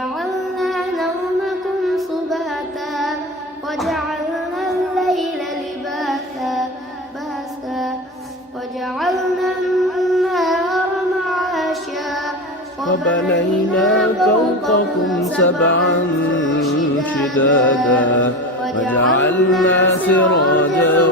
وجعلنا نومكم سباتا وجعلنا الليل لباسا وجعلنا النهار معاشا وبنينا فوقكم سبعا شدادا وجعلنا سراجا